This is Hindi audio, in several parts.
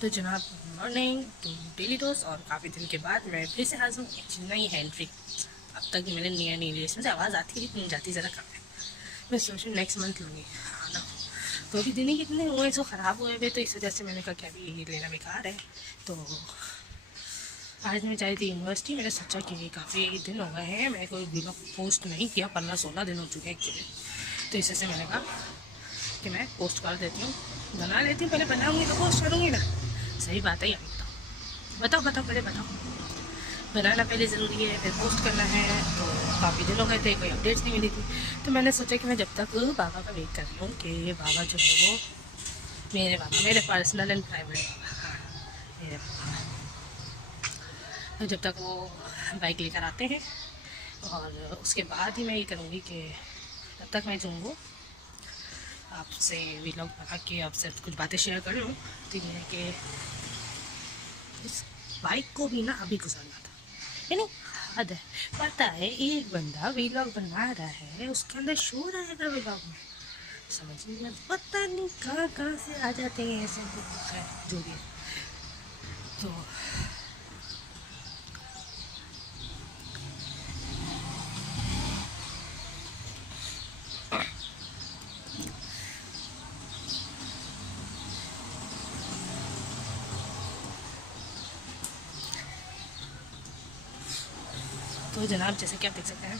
तो जनाब good morning to daily dose. और काफ़ी दिन के बाद मैं फिर से हाजिर हूँ एक नई हैंट्री। अब तक मैंने नया नहीं लिया, इसमें से आवाज़ आती है लेकिन जाती ज़रा कम है। मैं सोच रही नेक्स्ट मंथ लूँगी। हाँ ना, तो अभी दिन ही कितने हुए जो ख़राब हुए हुए, तो इस वजह से मैंने कहा कि अभी ये लेना बेकार है। तो आज मैं जाई थी यूनिवर्सिटी। मैंने सोचा कि काफ़ी दिन हो गए हैं, मैं कोई ब्लॉग पोस्ट नहीं किया, 15-16 दिन हो चुके हैं एक्चुअली। तो इस वजह से मैंने कहा कि मैं पोस्ट कर देती हूँ, बना लेती हूँ। पहले बनाऊँगी तो पोस्ट करूँगी ना। सही बात है यार, बताओ बताओ पहले बताओ। बनाना पहले ज़रूरी है, फिर पोस्ट करना है। तो काफ़ी दिन हो गए थे, कोई अपडेट्स नहीं मिली थी। तो मैंने सोचा कि मैं जब तक बाबा का वेट कर रही हूँ कि बाबा जो है वो मेरे बाबा, मेरे पर्सनल एंड प्राइवेट बाबा, हाँ मेरे बाबा, तो जब तक वो बाइक लेकर आते हैं और उसके बाद ही मैं ये करूँगी कि तब तक मैं जाऊँगा आपसे व्लॉग बना के आपसे कुछ बातें शेयर कर लूँ। तो ये है कि इस बाइक को भी ना अभी गुजारना था, यानी हद है। पता है एक बंदा व्लॉग बना रहा है, उसके अंदर शोर आएगा व्लॉग में, समझ नहीं आता, पता नहीं कहाँ कहाँ से आ जाते हैं ऐसे। है जो भी है। तो जनाब जैसे कि आप देख सकते हैं,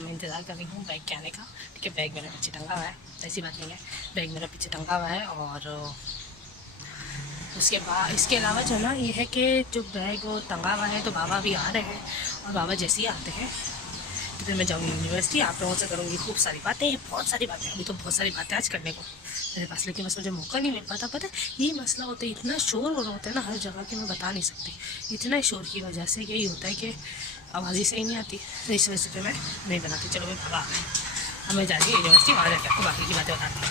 मैं इंतज़ार कर रही हूँ बैग के आने का। ठीक है, बैग मेरा पीछे टंगा हुआ है, ऐसी बात नहीं है, बैग मेरा पीछे टंगा हुआ है। और उसके बाद इसके अलावा जो ना ये है कि जो बैग वो टंगा हुआ है, तो बाबा भी आ रहे हैं। और बाबा जैसे ही आते हैं तो फिर मैं जाऊँगी यूनिवर्सिटी, आप लोगों से करूँगी खूब सारी बातें, बहुत सारी बातें। अभी तो बहुत सारी बातें आज करने को मेरे पास, लेकिन बस मुझे मौका नहीं मिल पाता। पता है यही मसला होता है, इतना शोर हो रहा होता है ना हर जगह कि मैं बता नहीं सकती। इतना शोर की वजह से यही होता है कि आवाज़ ही सही नहीं आती। तो इस वजह से फिर मैं नहीं बनाती। चलो मैं बाबा आ गए, अब मैं जा रही हूँ यूनिवर्सिटी, वहाँ जाकर आपको बाकी की बातें बताती हूँ।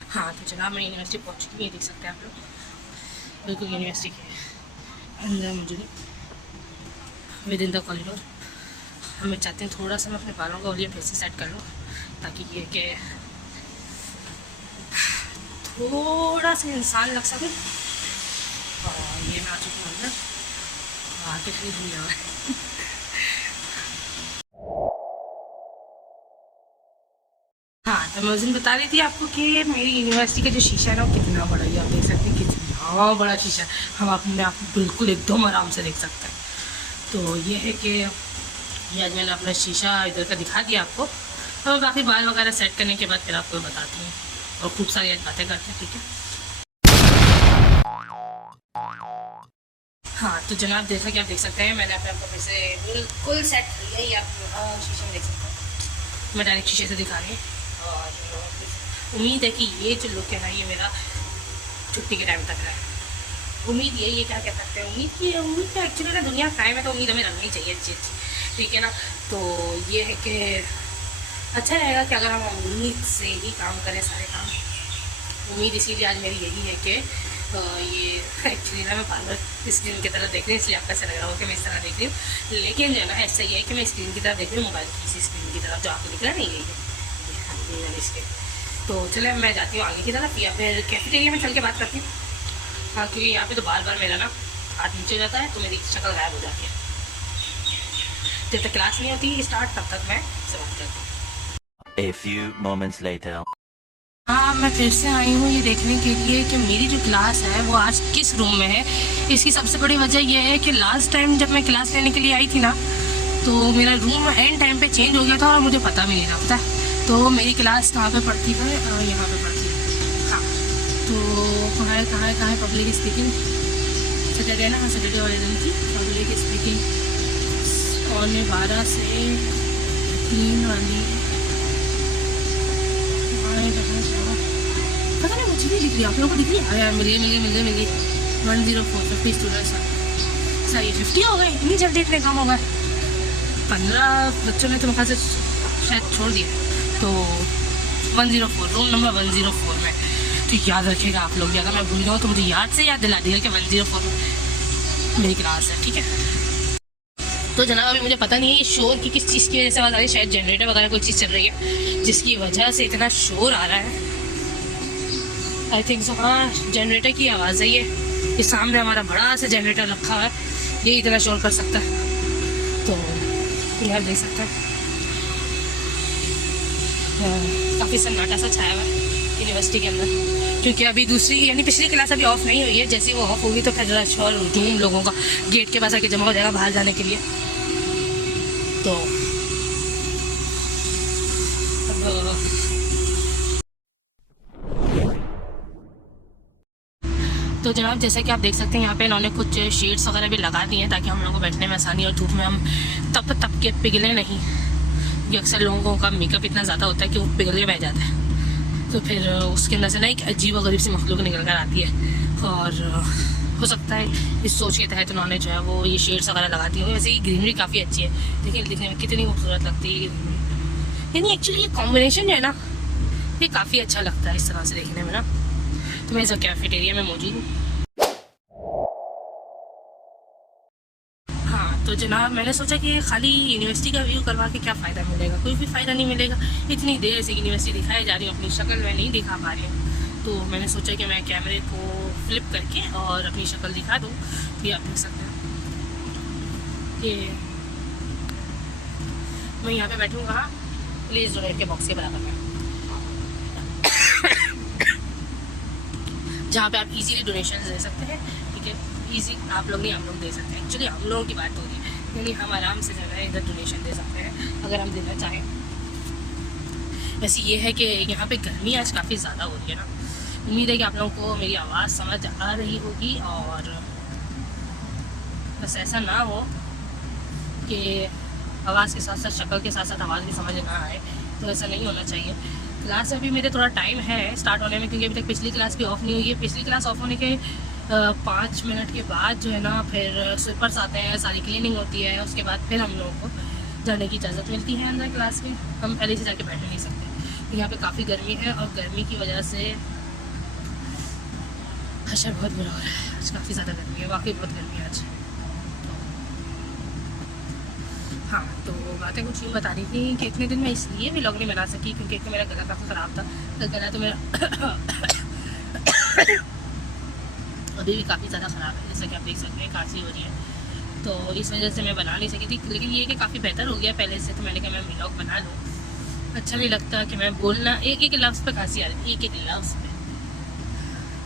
हाँ तो जनाब मैं यूनिवर्सिटी पहुँच चुकी हूँ, देख सकते हैं आप लोग, बिल्कुल यूनिवर्सिटी के अंदर मौजूद विद इन द कॉरिडोर। मैं चाहती हूँ थोड़ा सा मैं अपने बालों का ओलिया फिर से सेट कर लूँ, ताकि ये कि थोड़ा सा इंसान लग सके। और ये मैं आ चुकी हूँ अंदर, आगे फिर दुनिया है। हाँ तो मैं उस दिन बता रही थी आपको कि मेरी यूनिवर्सिटी का जो शीशा है ना वो कितना बड़ा है। आप देख सकते हैं कितना बड़ा शीशा है, हम अपने आप बिल्कुल एकदम आराम से देख सकते हैं। तो ये है कि ये आज मैंने अपना शीशा इधर का दिखा दिया आपको। तो मैं बाकी बाल वगैरह सेट करने के बाद फिर आपको बताती हूँ और खूब सारी आज बातें करते हैं। ठीक है, हाँ तो जनाब जैसा कि आप देख सकते हैं मैंने अपने आपको फिर से बिल्कुल सेट कर लिया। ये आप शीशे में देख सकते हैं, मैं डायरेक्ट शीशे से दिखा रही हूँ। और उम्मीद है कि ये जो लुक है ना ये मेरा छुट्टी के टाइम तक है। उम्मीद ये क्या कह सकते हैं, उम्मीद तो एक्चुअली ना दुनिया कायम है, तो उम्मीद हमें रखनी चाहिए चीज़। ठीक है ना, तो ये है कि अच्छा रहेगा कि अगर हम उम्मीद से ही काम करें सारे काम। उम्मीद इसीलिए आज मेरी यही है कि ये एक्चुअली ना मैं बार बार स्क्रीन की तरफ देख रही हूँ, इसलिए आपको ऐसा लग रहा हो कि मैं इस तरह देख रही हूँ। लेकिन जो है ना ऐसा ही है कि मैं स्क्रीन की तरफ देख रही हूँ, मोबाइल की इसी स्क्रीन की तरफ जो आपको दिख रहा है नहीं है इसके। तो चले मैं जाती हूँ आगे की तरफ, या फिर कैफेटेरिया में चल के बात करती हूँ। हाँ क्योंकि यहाँ पे तो बार बार मेरा ना हाथ नीचे हो जाता है, तो मेरी शक्ल गायब हो जाती है। जब तक क्लास नहीं होती स्टार्ट तब तक मैं से बात करती हूँ। A few moments later. हाँ मैं फिर से आई हूँ ये देखने के लिए कि मेरी जो क्लास है वो आज किस रूम में है। इसकी सबसे बड़ी वजह यह है कि लास्ट टाइम जब मैं क्लास लेने के लिए आई थी ना, तो मेरा रूम एंड टाइम पे चेंज हो गया था और मुझे पता भी नहीं था। पता है तो मेरी क्लास कहाँ पे पढ़ती है, यहाँ पे पढ़ती है। हाँ तो कहाँ है पब्लिक स्पीकिंग, सैटरडे ना, सैटरडे वाले दिन की पब्लिक स्पीकिंग 12 से 3 वाली। पता नहीं मुझे नहीं दिख रही, आप लोगों को दिख रही है? मिल गई 104 50 स्टूडेंट्स। सही 50 हो गए, इतनी जल्दी इतने कम हो गए। 15 बच्चों ने तो मेरे से शायद छोड़ दिया। तो 104 रूम नंबर 104 में तो याद रखिएगा आप लोग भी, अगर मैं भूल गया हूँ तो मुझे याद से याद दिला दिया कि 104 मेरी क्लास है, ठीक है। तो जनाब अभी मुझे पता नहीं है ये शोर की किस चीज़ की वजह से आवाज़ आ रही है, शायद जनरेटर वगैरह कोई चीज़ चल रही है जिसकी वजह से इतना शोर आ रहा है। आई थिंक सो, हाँ जनरेटर की आवाज़ है ये सामने हमारा बड़ा सा जनरेटर रखा है, ये इतना शोर कर सकता है। तो ये आप देख सकते हैं काफ़ी सन्नाटा सा छाया हुआ है यूनिवर्सिटी के अंदर, क्योंकि अभी दूसरी यानी पिछली क्लास अभी ऑफ नहीं हुई है। जैसे वो ऑफ होगी तो फिर रश और हुजूम लोगों का गेट के पास आके जमा हो जाएगा बाहर जाने के लिए। तो जनाब जैसा कि आप देख सकते हैं यहाँ पे इन्होंने कुछ शेड्स वगैरह भी लगा दिए हैं ताकि हम लोगों को बैठने में आसानी और धूप में हम तप के पिघले नहीं। ये अक्सर लोगों का मेकअप इतना ज़्यादा होता है कि वो पिघले बह जाता है, तो फिर उसके अंदर से ना एक अजीब व गरीब सी मखलूक निकल कर आती है। और हो सकता है इस सोच के तहत उन्होंने जो है वो ये शेड्स वगैरह लगा दी है। वैसे ये ग्रीनरी काफ़ी अच्छी है, देखिए दिखने में कितनी खूबसूरत लगती है। यानी एक्चुअली ये कॉम्बिनेशन जो है ना ये काफ़ी अच्छा लगता है इस तरह से देखने में ना। तो मैं इस कैफेटेरिया में मौजूद हूँ। हाँ तो जनाब मैंने सोचा कि खाली यूनिवर्सिटी का व्यू करवा के क्या फ़ायदा मिलेगा, कोई भी फ़ायदा नहीं मिलेगा। इतनी देर से यूनिवर्सिटी दिखाई जा रही हूँ, अपनी शक्ल मैं नहीं दिखा पा रही हूँ। तो मैंने सोचा कि मैं कैमरे को फ्लिप करके और अपनी शक्ल दिखा दूँ। ये आप देख सकते हैं कि मैं यहाँ पे बैठूँगा, प्लीज़ डोनेट के बॉक्स के बराबर में, जहाँ पे आप इजीली डोनेशन दे सकते हैं, ठीक है। इजी आप लोग नहीं, हम लोग दे सकते हैं। एक्चुअली हम लोगों की बात हो रही है, यानी हम आराम से जो है इधर डोनेशन दे सकते हैं अगर हम देना चाहें। वैसे ये है कि यहाँ पे गर्मी आज काफ़ी ज़्यादा हो रही है ना। उम्मीद है कि आप लोगों को मेरी आवाज़ समझ आ रही होगी, और बस ऐसा ना हो कि आवाज़ के साथ साथ शक्ल के साथ साथ आवाज़ भी समझ ना आए, तो ऐसा नहीं होना चाहिए। क्लास अभी मेरे थोड़ा टाइम है स्टार्ट होने में, क्योंकि अभी तक पिछली क्लास भी ऑफ नहीं हुई है। पिछली क्लास ऑफ होने के 5 मिनट के बाद जो है ना फिर स्वीपर्स आते हैं, सारी क्लीनिंग होती है, उसके बाद फिर हम लोगों को जाने की इजाज़त मिलती है अंदर क्लास में। हम पहले से जाके बैठ नहीं सकते, यहाँ पे काफ़ी गर्मी है, और गर्मी की वजह से हशर बहुत बुरा हो रहा है। आज काफ़ी ज़्यादा गर्मी है, वाकई बहुत गर्मी है आज। हाँ तो बातें कुछ यूँ बता रही थी कि इतने दिन मैं इसलिए भी व्लॉग नहीं बना सकी क्योंकि एक तो मेरा गला काफ़ी ख़राब था। तो गला तो मेरा अभी भी काफ़ी ज़्यादा ख़राब है, जैसा कि आप देख सकते हैं खांसी हो रही है। तो इस वजह से मैं बना नहीं सकी थी, लेकिन ये कि काफ़ी बेहतर हो गया पहले से। तो मैंने कहा मैं व्लॉग बना लूँ, अच्छा नहीं लगता कि मैं बोलना एक एक लफ्ज़ पे खांसी आ रही थी, एक एक लफ्ज़ पे।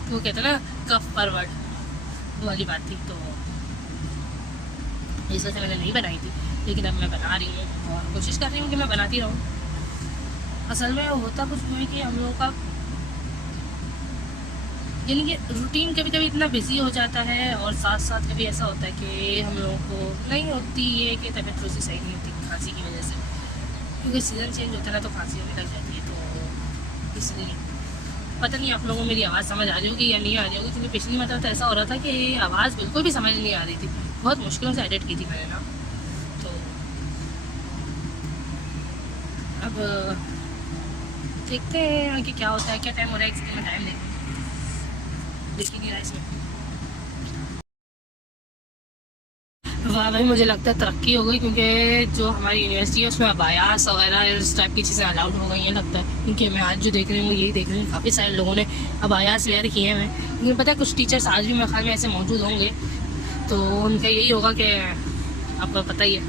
तो वो कहते हैं ना कफ पर वर्ड, वो वाली बात थी। तो इस वजह से मैंने नहीं बनाई थी, लेकिन अब मैं बना रही हूँ और कोशिश कर रही हूँ कि मैं बनाती रहूँ। असल में होता कुछ हुआ कि हम लोगों का यानी कि रूटीन कभी कभी इतना बिजी हो जाता है, और साथ साथ कभी ऐसा होता है कि हम लोगों को नहीं होती है कि तबीयत थोड़ी सी सही नहीं होती खांसी की वजह से, क्योंकि सीज़न चेंज होता है ना तो खांसी होने लग जाती है। तो इसलिए पता नहीं आप लोगों को मेरी आवाज़ समझ आ रही होगी या नहीं आ रही होगी, क्योंकि पिछली मतलब तो ऐसा हो रहा था कि आवाज़ बिल्कुल भी समझ नहीं आ रही थी। बहुत मुश्किलों से एडिट की थी मैंने ना। तो अब देखते हैं कि क्या होता है, क्या टाइम हो रहा है, एक सेकंड में टाइम देखिए नहीं रहा इसमें। वाह भाई मुझे लगता है तरक्की हो गई, क्योंकि जो हमारी यूनिवर्सिटी है उसमें अबायास वगैरह इस टाइप की चीज़ें अलाउड हो गई हैं लगता है। क्योंकि मैं आज जो देख रही हूँ यही देख रही हूँ, काफ़ी सारे लोगों ने अबायास वेयर किए हैं। लेकिन पता है कुछ टीचर्स आज भी मेरे ख्याल में ऐसे मौजूद होंगे, तो उनका यही होगा कि आपको पता ही है।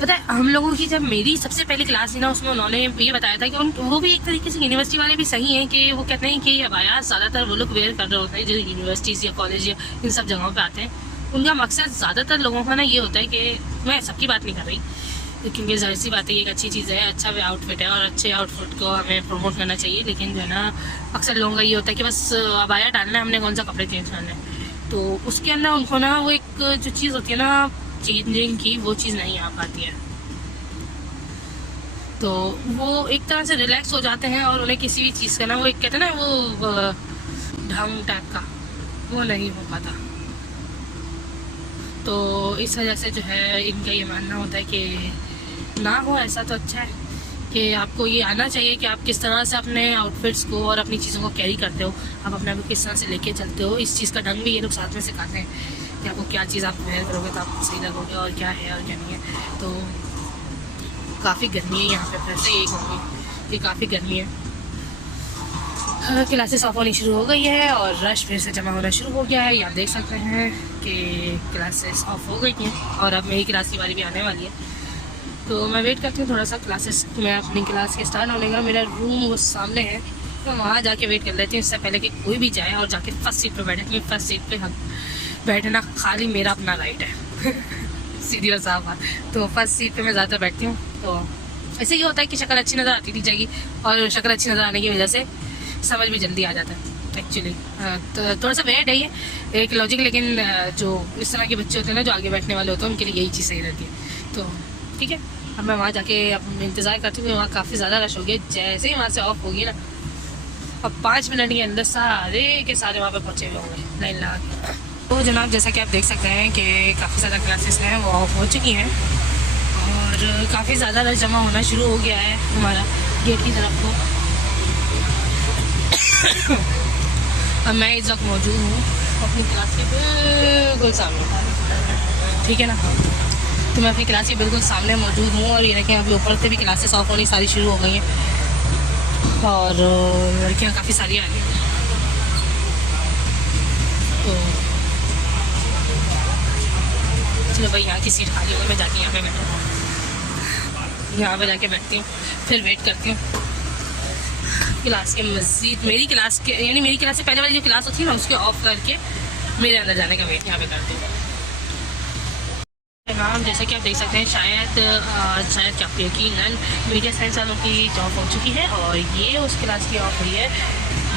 पता है हम लोगों की जब मेरी सबसे पहली क्लास थी ना, उसमें उन्होंने ये बताया था कि वो भी एक तरीके से यूनिवर्सिटी वाले भी सही हैं कि वो कहते हैं कि अबायास ज़्यादातर वो लोग वेयर कर रहे होते हैं जो यूनिवर्सिटीज़ या कॉलेज या इन सब जगहों पे आते हैं। उनका मकसद ज़्यादातर लोगों का ना ये होता है कि मैं सबकी बात नहीं कर रही, क्योंकि जाहिर सी बात है ये एक अच्छी चीज़ है, अच्छा भी आउटफिट है और अच्छे आउटफिट को हमें प्रमोट करना चाहिए। लेकिन जो है ना अक्सर लोगों का ये होता है कि बस अबाया डालना है, हमने कौन सा कपड़े चेंज करना है। तो उसके अंदर उनको ना वो एक जो चीज़ होती है ना चेंजिंग की, वो चीज़ नहीं आ पाती है। तो वो एक तरह से रिलैक्स हो जाते हैं, और उन्हें किसी भी चीज़ का ना वो एक कहते हैं ना वो ढंग टाइप का वो नहीं हो पाता। तो इस वजह से जो है इनका ये मानना होता है कि ना हो ऐसा तो अच्छा है, कि आपको ये आना चाहिए कि आप किस तरह से अपने आउटफिट्स को और अपनी चीज़ों को कैरी करते हो, आप अपने आप को किस तरह से लेके चलते हो। इस चीज़ का ढंग भी ये लोग साथ में सिखाते हैं कि आपको क्या चीज़ आप वेयर करोगे तो आप सही लगोगे और क्या है और क्या नहीं है। तो काफ़ी गर्मी है यहाँ पे, फिर से यही कहूँगी कि काफ़ी गर्मी है। क्लासेस ऑफ होनी शुरू हो गई है और रश फिर से जमा होना शुरू हो गया है। ये आप देख सकते हैं कि क्लासेस ऑफ हो गई हैं और अब मेरी क्लास की बारी भी आने वाली है। तो मैं वेट करती हूँ थोड़ा सा क्लासेस में अपनी क्लास के स्टार्ट होने का। मेरा रूम वो सामने है, तो वहाँ जाके वेट कर लेती हूँ इससे पहले कि कोई भी जाए और जाके फर्स्ट सीट पे बैठे, क्योंकि फर्स्ट सीट पे हम बैठना खाली मेरा अपना राइट है सीधी और साफ बात। तो फर्स्ट सीट पे मैं ज़्यादा बैठती हूँ। तो ऐसे ही होता है कि शक्ल अच्छी नज़र आती थी जाएगी, और शक्ल अच्छी नज़र आने की वजह से समझ भी जल्दी आ जाता है एक्चुअली। तो थोड़ा सा वेट है ये एक लॉजिक, लेकिन जो इस तरह के बच्चे होते हैं ना जो आगे बैठने वाले होते हैं उनके लिए यही चीज़ सही रहती है। तो ठीक है, अब मैं वहाँ जाके अब इंतज़ार करती हूँ। वहाँ काफ़ी ज़्यादा रश हो गया। जैसे ही वहाँ से ऑफ होगी ना, अब 5 मिनट के अंदर सारे के सारे वहाँ पर पहुँचे हुए होंगे लाइन लगा के। तो जनाब जैसा कि आप देख सकते हैं कि काफ़ी ज़्यादा क्लासेस हैं वो ऑफ हो चुकी हैं और काफ़ी ज़्यादा रश जमा होना शुरू हो गया है हमारा गेट की तरफ को। अब मैं इस वक्त मौजूद हूँ अपनी क्लास के बिल्कुल सामने, ठीक है ना। तो मैं अपनी क्लास के बिल्कुल सामने मौजूद हूँ और ये देखें अभी ऊपर से भी क्लासेस ऑफ होनी सारी शुरू हो गई हैं और लड़कियाँ काफ़ी सारी आ रही हैं। तो चलो भाई यहाँ की सीट खाली हो गई, मैं जाके यहाँ पे बैठूँ, यहाँ पे जाके बैठती हूँ, फिर वेट करती हूँ क्लास के मज़ीद। मेरी क्लास के यानी मेरी क्लास से पहले वाली जो क्लास होती है ना उसके ऑफ करके मेरे अंदर जाने का वेट यहाँ पे करती हूँ। नाम जैसा कि आप देख सकते हैं शायद क्या आपको यकीनन मीडिया साइंस वालों की जॉब हो चुकी है और ये उस क्लास की ऑफ हुई है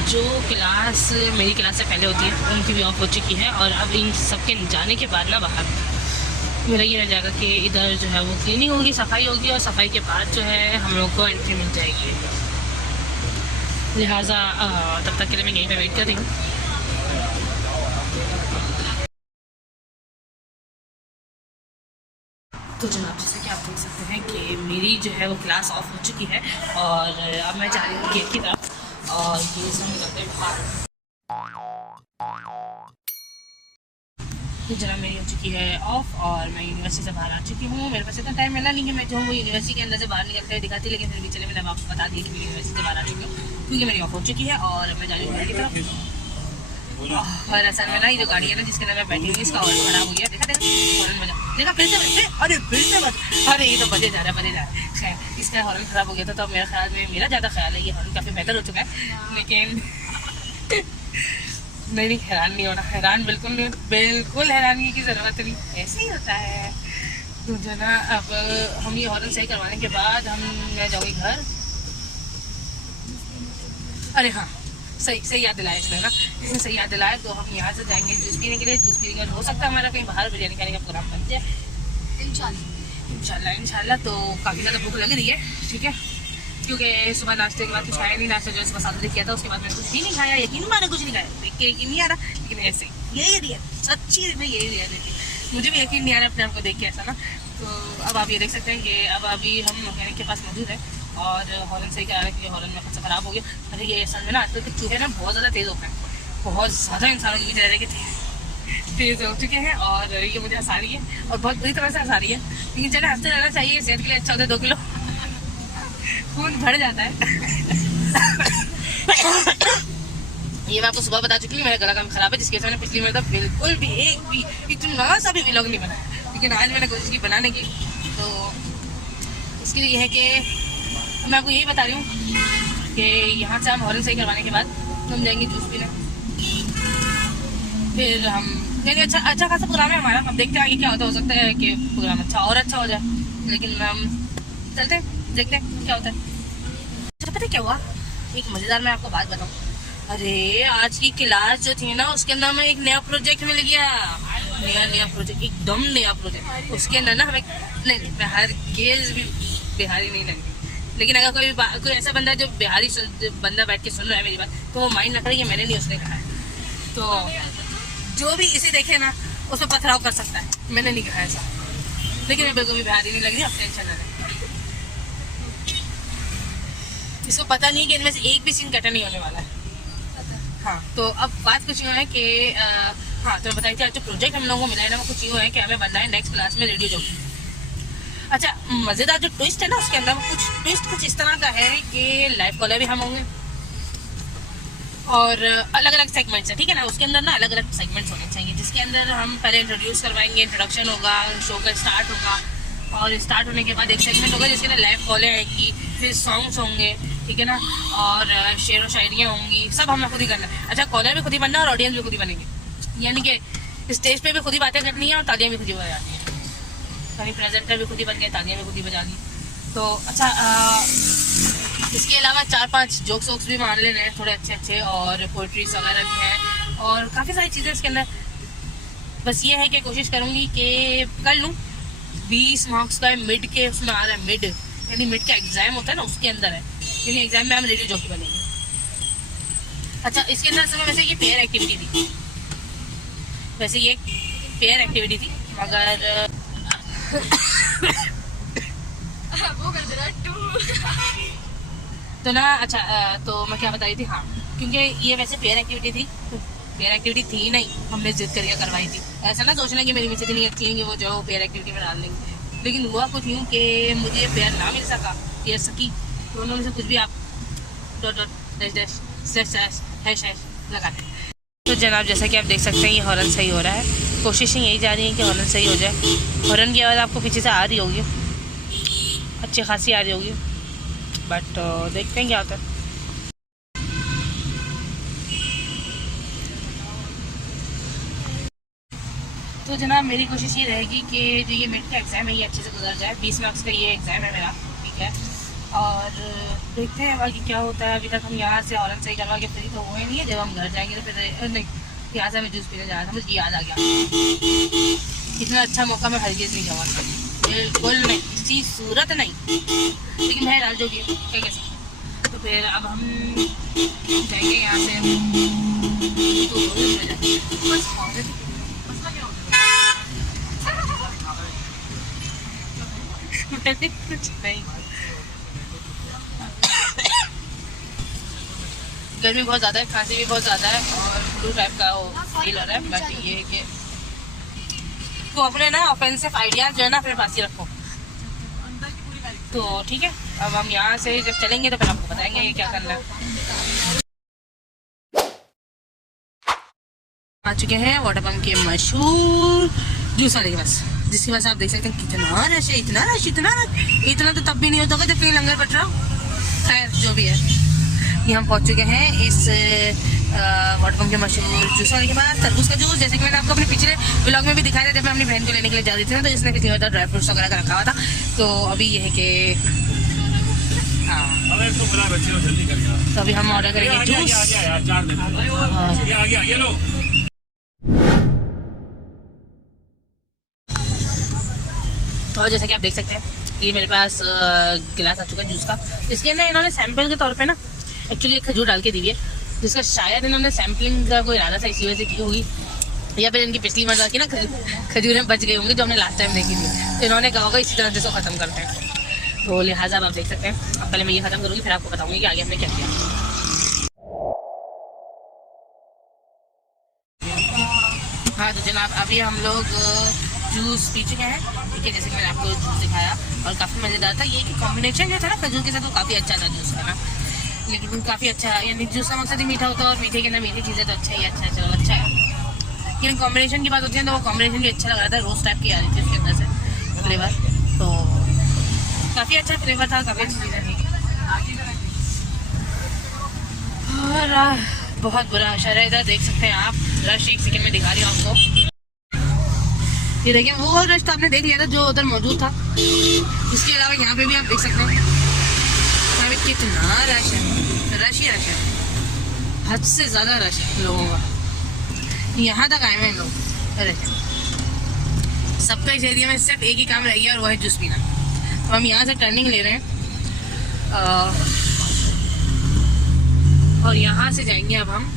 जो क्लास मेरी क्लास से पहले होती है, उनकी भी ऑफ हो चुकी है। और अब इन सबके जाने के बाद ना बाहर मेरा ये रह जाएगा कि इधर जो है वो क्लीनिंग होगी, सफाई होगी और सफाई के बाद जो है हम लोग को एंट्री मिल जाएगी। लिहाजा तब तक के लिए मैं यहीं पे वेट कर रही हूँ। तो जनाब जैसे कि आप देख सकते हैं कि मेरी जो है वो क्लास ऑफ हो चुकी है और अब मैं जा रही हूँ गेट की तरफ और ये सब निकलते हैं बाहर। तो जनाब मेरी हो चुकी है ऑफ और मैं यूनिवर्सिटी से बाहर आ चुकी हूँ। मेरे पास इतना टाइम मिला नहीं कि मैं जो हूँ यूनिवर्सिटी के अंदर से बाहर निकलते हुए दिखाती, लेकिन फिर भी चले मैंने आपको बता दिया कि मैं यूनिवर्सिटी से बाहर आ चुकी हूँ क्योंकि मेरी ऑफ हो चुकी है और मैं जा रही हूँ घर की तरफ। और असल में ना ये जो गाड़ी है ना जिसके अंदर मैं बैठी हुई इसका हॉर्न खराब हो गया। देखा फिर से अरे ये तो बजे जा रहा है इसका हॉर्न खराब हो गया था। तो मेरे ख्याल में मेरा ज़्यादा ख्याल है ये हॉर्न काफ़ी बेहतर हो चुका है, लेकिन नहीं हैरान नहीं होना, हैरान बिल्कुल नहीं, बिल्कुल हैरानी की ज़रूरत नहीं, ऐसे ही होता है। तो जो ना अब हम ये हॉर्न सही करवाने के बाद मैं जाऊँगी घर। अरे हाँ सही याद दिलाया इसने ना, इसने सही याद दिलाया। तो हम यहाँ से जाएंगे जूस पीने के लिए। जूस पीने के बाद हो सकता है हमारा कहीं बाहर बिरयानी खाने का प्रोग्राम बन जाए इंशाल्लाह। तो काफ़ी ज़्यादा भूख लग रही है, ठीक है, क्योंकि सुबह नाश्ते के बाद कुछ खाया नहीं। नाश्ता जो सुबह 7 बजे किया था उसके बाद मैंने कुछ भी नहीं खाया। यकीन माना कुछ नहीं खाया, देख के यकीन नहीं आ रहा, लेकिन ऐसे यही रिया सच्ची में यही रिया देती, मुझे भी यकीन नहीं आ रहा अपने आपको देख के ऐसा ना। तो अब आप ये देख सकते हैं कि अब अभी हम मैकेनिक के पास मौजूद है और हॉर्न सही करा रहे हैं कि हॉर्न में खुद से ख़राब हो गया। अरे ये असल में ना आजकल के चूहे ना बहुत ज़्यादा तेज़ होते हैं, बहुत ज़्यादा इंसानों के बीच रह रहे के तेज़ हो चुके हैं और ये मुझे हंसा रही है और बहुत बुरी तरह से हंसा रही है। लेकिन चले हंसते रहना चाहिए, सेहत के लिए अच्छा होता है। 2 किलो खून बढ़ जाता है। ये मैं आपको सुबह बता चुकी हूँ, मेरा गला काम खराब है जिसकी वजह से मैंने पिछली मरतब बिल्कुल भी एक भी इतना सा भी व्लॉग नहीं बनाया, लेकिन आज मैंने कोशिश की बनाने की। तो इसके लिए ये है कि मैं आपको यही बता रही हूँ कि यहाँ से हम हॉर्न सही करवाने के बाद हम जाएंगे जूस पीने, फिर हम यानी अच्छा खासा प्रोग्राम है हमारा। अब देखते हैं आगे क्या होता है, हो सकता है कि प्रोग्राम अच्छा हो जाए, लेकिन हम चलते हैं देखते हैं क्या होता है। तो पता है क्या हुआ, एक मज़ेदार मैं आपको बात बताऊँ। अरे आज की क्लास जो थी ना उसके अंदर हमें एक नया प्रोजेक्ट मिल गया, नया प्रोजेक्ट, एकदम नया प्रोजेक्ट। उसके अंदर ना हमें नहीं बिहार गेज भी बिहारी नहीं लगी, लेकिन अगर कोई ऐसा बंदा जो बिहारी बंदा बैठ के सुन रहा है मेरी बात, तो वो माइंड ना करे कि मैंने नहीं उसने कहा है। तो जो भी इसे देखे ना उसमें पथराव कर सकता है, मैंने नहीं कहा ऐसा, लेकिन मैं बिल्कुल भी बिहारी नहीं लग रही, अब टेंशन ना लें। इसको पता नहीं कि इनमें से एक भी सीन कटा नहीं होने वाला है। हाँ, तो अब बात कुछ यूँ है कि हाँ, तो मैं बताई थी आज जो प्रोजेक्ट हम लोगों को मिला है ना, वो कुछ यूँ है कि हमें बनना है नेक्स्ट क्लास में रेडियो जॉकी। अच्छा, मज़ेदार जो ट्विस्ट है ना उसके अंदर, कुछ ट्विस्ट कुछ इस तरह का है कि लाइव कॉलर भी हम होंगे और अलग अलग सेगमेंट्स है, ठीक है ना। उसके अंदर ना अलग अलग सेगमेंट्स होने चाहिए, जिसके अंदर हम पहले इंट्रोड्यूस करवाएंगे, इंट्रोडक्शन होगा, शो का स्टार्ट होगा, और स्टार्ट होने के बाद एक सेगमेंट होगा जिसके अंदर लाइव कॉलें आएंगी, फिर सॉन्ग्स होंगे, ठीक है ना, और शेर व शायरियाँ होंगी, सब हमें खुद ही करना है। अच्छा, कॉलर भी खुद ही बनना है और ऑडियंस भी खुद ही बनेंगे, यानी कि स्टेज पे भी खुद ही बातें करनी है और तालियां भी खुद ही बजानी है। कभी प्रेजेंटर भी खुद ही बन गए, तालियां भी खुद ही बजा दी। तो अच्छा, इसके अलावा 4-5 जोक्स वोक्स भी मान लेने हैं थोड़े अच्छे अच्छे, और पोइट्रीज वगैरह भी हैं और काफ़ी सारी चीज़ें इसके अंदर। बस ये है कि कोशिश करूँगी कि कर लूँ। 20 मार्क्स का मिड के उसमें आ रहा है, मिड यानी मिड का एग्जाम होता है ना, उसके अंदर है, यानी एग्जाम में हम रेडियो जॉकी बनेंगे। अच्छा, इसके अंदर समय वैसे ये पेयर एक्टिविटी थी, वैसे ये पेयर एक्टिविटी थी, मगर वो कर दे रहा तो ना। अच्छा, तो मैं क्या बता रही थी, हाँ, क्योंकि ये वैसे पेयर एक्टिविटी थी, पेयर एक्टिविटी थी नहीं, हमने जिद करके करवाई थी। ऐसा ना सोचना कि मेरी मिसेज नहीं अच्छी है कि वो जो पेयर एक्टिविटी में डाल देंगे, लेकिन हुआ कुछ यूँ कि मुझे पेयर ना मिल सका, पेयर सकी, तो उन्होंने से कुछ भी आप dot dot dash dash slash slash hash hash लगा दें। तो जनाब, जैसा कि आप देख सकते हैं ये हॉर्न सही हो रहा है, कोशिशें यही जा रही हैं कि हॉर्न सही हो जाए। हॉर्न की आवाज़ आपको पीछे से आ रही होगी, अच्छी खासी आ रही होगी, बट देखते हैं क्या होता है। तो जनाब, मेरी कोशिश ये रहेगी कि जो ये मिड का एग्ज़ाम है ये अच्छे से गुजर जाए। 20 मार्क्स का ये एग्ज़ाम है मेरा, ठीक है, और देखते हैं बाकी क्या होता है। अभी तक हम यहाँ से हॉर्न सही करवा के फ्री तो हुए नहीं है, जब हम घर जाएंगे तो फिर नहीं, यहाँ से हमें जूस पीने जाना था, मुझे याद आ गया। इतना अच्छा मौका मैं हरगिज़ नहीं गवा सकती, बिल्कुल नहीं, किसी सूरत नहीं, लेकिन बहरहाल जो भी है क्या कह सकते। तो फिर अब हम जाएंगे यहाँ से, तो बस कुछ नहीं, गर्मी बहुत ज़्यादा है, खांसी भी बहुत ज़्यादा है और फ्लू टाइप का वो फील हो रहा है। बाकी ये है कि तो अपने ना ऑफेंसिव आइडियाज़ जो है ना अपने पास ही रखो। तो ठीक है, अब हम यहाँ से जब चलेंगे तो फिर आपको बताएंगे ये क्या करना है। आ चुके हैं वाटर पंप के मशहूर जूस वाले के पास, जिसके पास आप देख सकते हैं कितना रश है, इतना रश, इतना तो तब भी नहीं होता जब कहीं लंगर बट रहा हो। खैर, जो भी है, ये हम पहुंच चुके हैं इस वाटर पंप के मशहूर जूस वाले के पास। तरबूज का जूस, जैसे कि मैंने आपको अपने पिछले व्लॉग में भी दिखाया था जब मैं अपनी बहन को लेने के लिए जा रही थी ना, तो जिसने किसी और ड्राई फ्रूट्स वगैरह का रखा हुआ था। तो अभी ये है कि हाँ, तो अभी हम ऑर्डर करेंगे जूस। और जैसे कि आप देख सकते हैं ये मेरे पास गिलास आ चुका है जूस का। इसके अंदर इन्होंने सैंपल के तौर पे ना एक्चुअली एक खजूर डाल के दी है, जिसका शायद इन्होंने सैम्पलिंग का कोई इरादा था, इसी वजह से की होगी, या फिर इनकी पिछली मरतबा की ना खजूरें बच गई होंगी जो हमने लास्ट टाइम देखी थी, तो इन्होंने कहा होगा इसी तरह से इसको ख़त्म करते हैं। तो लिहाजा आप देख सकते हैं। अब पहले मैं ये ख़त्म करूँगी, फिर आपको बताऊँगी कि आगे हमने क्या किया। हाँ, तो जनाब, अभी हम लोग जूस पी चुके हैं, ठीक है, जैसे कि मैंने आपको जूस दिखाया और काफ़ी मज़ेदार था। ये कि कॉम्बिनेशन जो था ना खजूर के साथ, वो काफ़ी अच्छा था जूस का ना, लेकिन काफ़ी अच्छा है, यानी जूस का मकसद ही मीठा होता है और मीठे के अंदर मीठी चीज़ें तो अच्छा ही अच्छा है, चलो अच्छा है। लेकिन कॉम्बिनेशन की बात होती है तो वो कॉम्बिनेशन भी अच्छा लग रहा था, रोज़ टाइप की आ रही थी उसके अंदर से फ्लेवर, तो काफ़ी अच्छा फ्लेवर था, काफ़ी अच्छी चीज़ें थी। और बहुत बुरा अशर है इधर, देख सकते हैं आप, रश एक सेकंड में दिखा रही हूँ आपको। ये देखिए, वो रश तो आपने देख लिया था जो उधर मौजूद था, इसके अलावा यहाँ पे भी आप देख सकते हैं यहाँ पे कितना रश है, रश ही रश है, हद से ज़्यादा रश है लोगों का। यहाँ तक आए हुए हैं लोग। अरे सबका इस एरिया में सिर्फ एक ही काम रह गया और वो है जूस पीना। तो हम यहाँ से टर्निंग ले रहे हैं और यहाँ से जाएंगे अब हम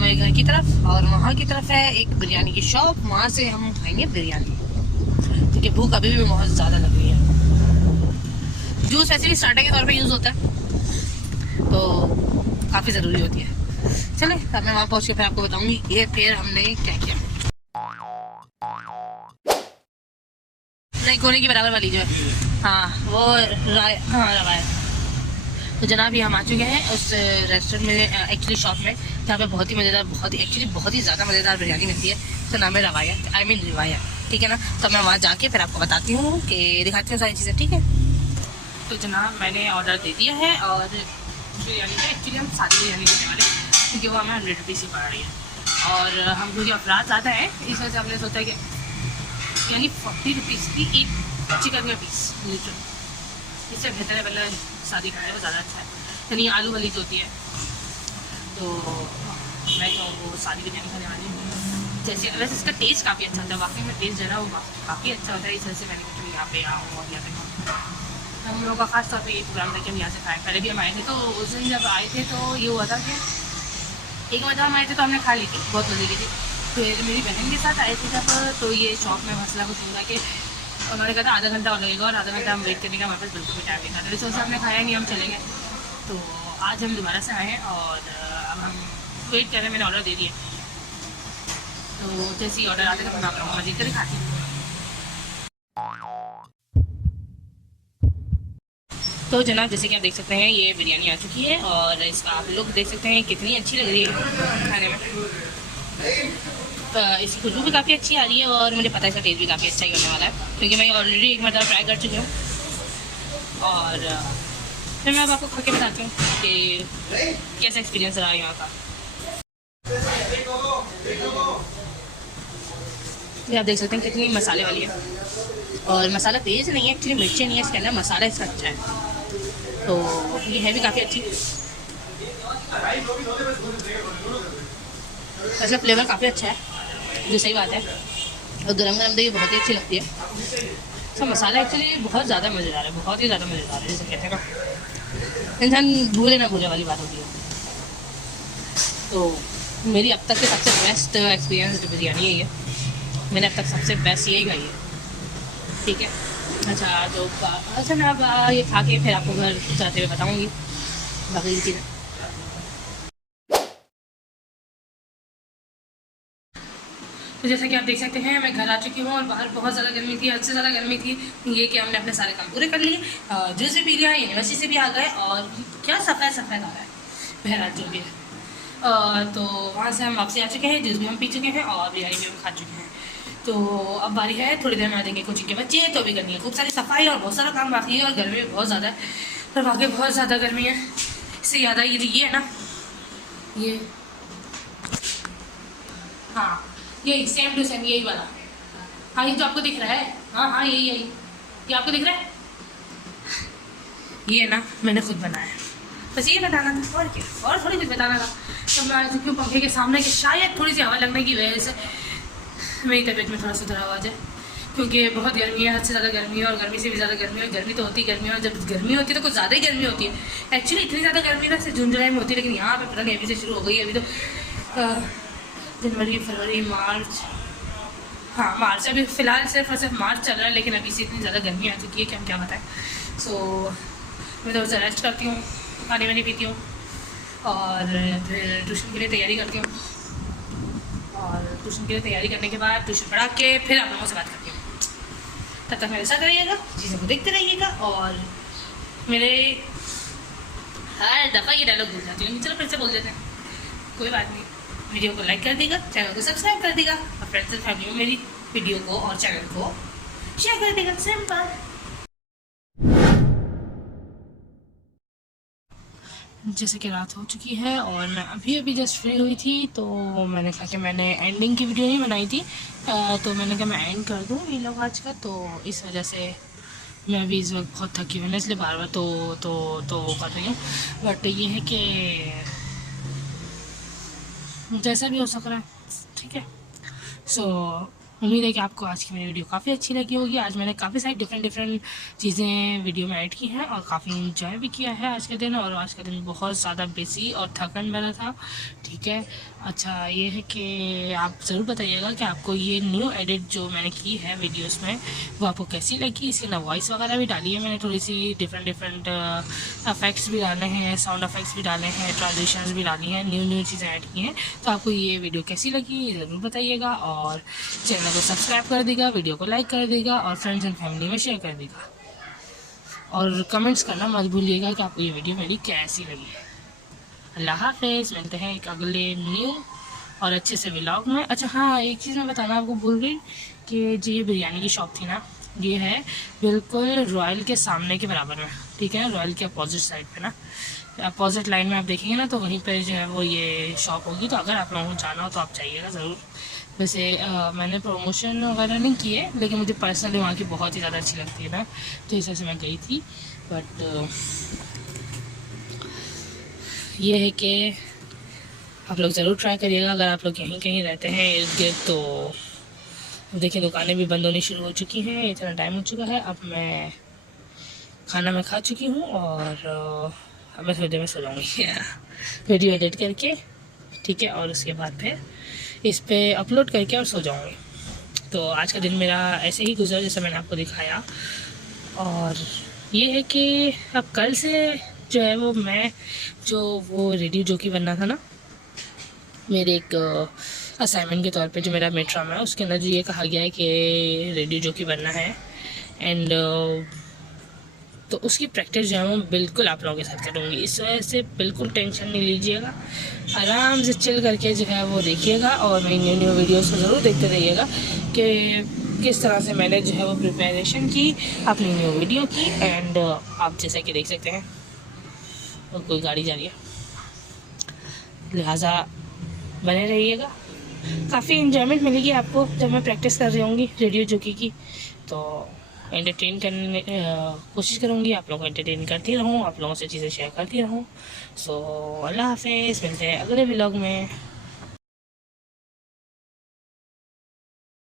मेरे घर की तरफ, और वहाँ की तरफ है एक बिरयानी की शॉप, वहाँ से हम खाएंगे बिरयानी, क्योंकि भूख अभी भी बहुत ज़्यादा लग रही है। जूस वैसे भी स्टार्टर के तौर पे यूज़ होता है, तो काफ़ी ज़रूरी होती है। चले अब मैं वहाँ पहुँच के फिर आपको बताऊँगी ये फिर हमने क्या किया। नहीं, कोने की बराबर वाली जो है, हाँ वो रवायत। तो जनाब ये हम आ चुके हैं उस रेस्टोरेंट में, एक्चुअली शॉप में, जहाँ पे बहुत ही मज़ेदार, बहुत ही ज़्यादा मज़ेदार बिरयानी मिलती है। तो नाम है रवायत, आई मीन रिवायत, ठीक है ना। तो मैं वहाँ जाके फिर आपको बताती हूँ कि दिखाती हूँ सारी चीज़ें, ठीक है। तो जनाब मैंने ऑर्डर दे दिया है और बिरयानी का, एक्चुअली हम सादी बिरयानी देने वाले हैं क्योंकि वो हमें 100 रुपीज़ ही पड़ रही है और हम क्योंकि अफराद ज़्यादा है इस वजह से हमने सोचा कि यानी 40 रुपीज़ की एक चिकन का पीस, लिटरल इससे बेहतर है मतलब शादी खाने में ज़्यादा अच्छा है। यानी आलू वाली जो होती है, तो मैं तो वो शादी बिरयानी खाने वाली हूँ। जैसे वैसे इसका टेस्ट काफ़ी अच्छा होता है, वाकई में टेस्ट जो है वो काफ़ी अच्छा होता है। इस वजह से मैंने कहा यहाँ पे आऊँ और यहाँ पे हम लोगों का खास तौर पे ये प्रोग्राम था कि हम यहाँ से खाएँ। पहले भी हम आए थे, तो उस दिन जब आए थे तो ये हुआ था कि एक बार जब हम आए थे तो हमने खा ली थी, बहुत मज़े की थी। फिर मेरी बहन के साथ आए थे जब, तो ये शॉप में मसला कुछ हुआ कि उन्होंने कहा था आधा घंटा और लगेगा और आधा घंटा हम वेट करने का हमारे पास बिल्कुल भी टाइम नहीं था। तो इस वजह से हमने खाया नहीं, हम चले गए। तो आज हम दोबारा से आए हैं और अब हम वेट कर रहे हैं। मैंने ऑर्डर दे दिया, तो जैसे ही ऑर्डर आते तो मैं आप लोगों को मज़ीद कर दिखाती हूँ। तो जनाब जैसे कि आप देख सकते हैं ये बिरयानी आ चुकी है और इसका आप लोग देख सकते हैं कितनी अच्छी लग रही है खाने में। इसकी खुशबू भी काफ़ी अच्छी आ रही है और मुझे पता है इसका टेस्ट भी काफ़ी अच्छा ही होने वाला है क्योंकि मैं ऑलरेडी एक मरतबा ट्राई कर चुकी हूँ। और फिर मैं अब आपको खा के बताती हूँ कि कैसा एक्सपीरियंस रहा यहाँ का। ये आप देख सकते हैं कितनी मसाले वाली है और मसाला तेज़ नहीं है, एक्चुअली मिर्ची नहीं है इसके अंदर, मसाला इसका अच्छा है। तो ये है भी काफ़ी अच्छी, इसका फ्लेवर काफ़ी अच्छा है जो सही बात है। और गरम गरम तो ये बहुत ही अच्छी लगती है। सब मसाला एक्चुअली बहुत ज़्यादा मज़ेदार है, बहुत ही ज़्यादा मज़ेदार है, जैसे कहते हैं ना इंसान भूले ना भूले वाली बात होती है। तो मेरी अब तक की सबसे बेस्ट एक्सपीरियंस बिरयानी है ये, मैंने अब तक सबसे बेस्ट यही खाई है, ठीक है। अच्छा तो अच्छा मैं अब ये खा के फिर आपको घर जाते हुए बताऊँगी बाकी चीज़ें। तो जैसा कि आप देख सकते हैं मैं घर आ चुकी हूँ और बाहर बहुत ज़्यादा गर्मी थी, हद से ज़्यादा गर्मी थी। ये कि हमने अपने सारे काम पूरे कर लिए, जूस भी पी लिया, यूनिवर्सिटी से भी आ गए और क्या सफ़ेद आ रहा है, बहरहाल जो भी है। तो वहाँ से हम वापसी आ चुके हैं, जूस भी हम पी चुके हैं और बिरयानी भी हम खा चुके हैं। तो अब बारी है, थोड़ी देर में आ जाएंगे कोचिंग के बच्चे, तो अभी करनी है खूब सारी सफाई और बहुत सारा काम बाकी है और गर्मी भी बहुत ज़्यादा है, पर वाकई बहुत ज़्यादा गर्मी है। इससे याद आई ये है ना, ये हाँ यही सेम टू सेम यही वाला, हाँ ये जो आपको दिख रहा है, हाँ हाँ यही यही ये आपको दिख रहा है, ये ना मैंने खुद बनाया है, बस ये बताना था और क्या, और थोड़ी कुछ बताना था। तो मैं आ चुकी हूँ पंखे के सामने कि शायद थोड़ी सी हवा लगने की वजह से मेरी तबीयत में थोड़ा सुधार आ जाए, क्योंकि बहुत गर्मी है, हद से ज़्यादा गर्मी है और गर्मी से भी ज़्यादा गर्मी है। गर्मी तो होती है गर्मी, और जब गर्मी होती है तो कुछ ज़्यादा ही गर्मी होती है। एक्चुअली इतनी ज़्यादा गर्मी ना सिर्फ जून जुलाई में होती है, लेकिन यहाँ पे पता नहीं अभी से शुरू हो गई है। अभी तो जनवरी फरवरी मार्च, हाँ मार्च, अभी फ़िलहाल सिर्फ और सिर्फ मार्च चल रहा है, लेकिन अभी से इतनी ज़्यादा गर्मी आ चुकी है कि हम क्या बताएं। सो मैं थोड़ा सा रेस्ट करती हूँ, पानी वानी पीती हूँ और फिर ट्यूशन के लिए तैयारी करती हूँ, और ट्यूशन के लिए तैयारी करने के बाद ट्यूशन पढ़ा के फिर आप लोगों से बात करती हूँ। तब तक मेरे साथ रहिएगा, चीज़ों को देखते रहिएगा। और मेरे हर दफ़ा ये डायलॉग भूल जाती हूँ, चलो फिर से बोल देते हैं, कोई बात नहीं। वीडियो को लाइक कर देगा, चैनल को सब्सक्राइब कर देगा और फ्रेंड्स एंड फैमिली में मेरी वीडियो को और चैनल को शेयर कर देगा, सिंपल। जैसे कि रात हो चुकी है और मैं अभी अभी जस्ट फ्री हुई थी, तो मैंने कहा कि मैंने एंडिंग की वीडियो नहीं बनाई थी, तो मैंने कहा मैं एंड कर दूँ ये लोग आज का। तो इस वजह से मैं अभी इस वक्त बहुत थकी हुई, इसलिए बार बार तो कर रही हूँ। बट ये है कि जैसा भी हो सक रहा है, ठीक है। सो उम्मीद है कि आपको आज की मेरी वीडियो काफ़ी अच्छी लगी होगी। आज मैंने काफ़ी सारी डिफरेंट चीज़ें वीडियो में ऐड की हैं और काफ़ी इंजॉय भी किया है आज के दिन। और आज का दिन बहुत ज़्यादा बिजी और थकन भरा था, ठीक है। अच्छा ये है कि आप ज़रूर बताइएगा कि आपको ये न्यू एडिट जो मैंने की है वीडियोस में वो आपको कैसी लगी। इसकी ना वॉइस वगैरह भी डाली है मैंने, थोड़ी सी डिफरेंट इफेक्ट्स भी डाले हैं, साउंड इफेक्ट्स भी डाले हैं, ट्रांजिशंस भी डाली हैं, न्यू चीज़ें ऐड की हैं। तो आपको ये वीडियो कैसी लगी ज़रूर बताइएगा और चैनल को सब्सक्राइब कर देगा, वीडियो को लाइक कर देगा और फ्रेंड्स एंड फैमिली में शेयर कर देगा। और कमेंट्स करना मत भूलिएगा कि आपको ये वीडियो मेरी कैसी लगी है। अल्लाह हाफिज़, मिलते हैं एक अगले न्यू और अच्छे से व्लॉग में। अच्छा हाँ, एक चीज़ मैं बताना आपको भूल गई कि जो ये बिरयानी की शॉप थी ना, ये है बिल्कुल रॉयल के सामने के बराबर में, ठीक है। रॉयल के अपोजिट साइड पे ना, अपोजिट लाइन में आप देखेंगे ना तो वहीं पे जो है वो ये शॉप होगी। तो अगर आप लोगों को जाना हो तो आप जाइएगा ज़रूर। वैसे मैंने प्रमोशन वगैरह नहीं किए, लेकिन मुझे पर्सनली वहाँ की बहुत ही ज़्यादा अच्छी लगती है ना, तो इस वजह से मैं गई थी। बट ये है कि आप लोग ज़रूर ट्राई करिएगा अगर आप लोग यहीं कहीं रहते हैं इर्द गिर्द। तो देखिए दुकानें भी बंद होनी शुरू हो चुकी हैं, इतना टाइम हो चुका है। अब मैं खाना मैं खा चुकी हूँ और अब मैं थोड़ी देर में सो जाऊँगी वीडियो एडिट करके, ठीक है। और उसके बाद फिर इस पर अपलोड करके और सो जाऊँगी। तो आज का दिन मेरा ऐसे ही गुजरा जैसा मैंने आपको दिखाया। और ये है कि अब कल से जो है वो मैं वो रेडियो जॉकी बनना था ना, मेरे एक असाइनमेंट के तौर पे जो मेरा मिड टर्म है उसके अंदर जो ये कहा गया है कि रेडियो जॉकी बनना है। एंड तो उसकी प्रैक्टिस जो है मैं बिल्कुल आप लोगों के साथ करूँगी। इस वजह से बिल्कुल टेंशन नहीं लीजिएगा, आराम से चिल करके जो है वो देखिएगा और मेरी न्यू वीडियोस को ज़रूर देखते रहिएगा कि किस तरह से मैंने जो है वो प्रिपरेशन की अपनी न्यू वीडियो की। एंड आप जैसा कि देख सकते हैं तो कोई गाड़ी जा रही है, लिहाजा बने रहिएगा। काफ़ी इन्जॉयमेंट मिलेगी आपको जब मैं प्रैक्टिस कर रही होंगी रेडियो जॉकी की। तो एंटरटेन करने कोशिश करूँगी, आप लोगों को एंटरटेन करती रहूँ, आप लोगों से चीज़ें शेयर करती रहूँ। सो अल्लाह हाफिज़, मिलते हैं अगले व्लॉग में।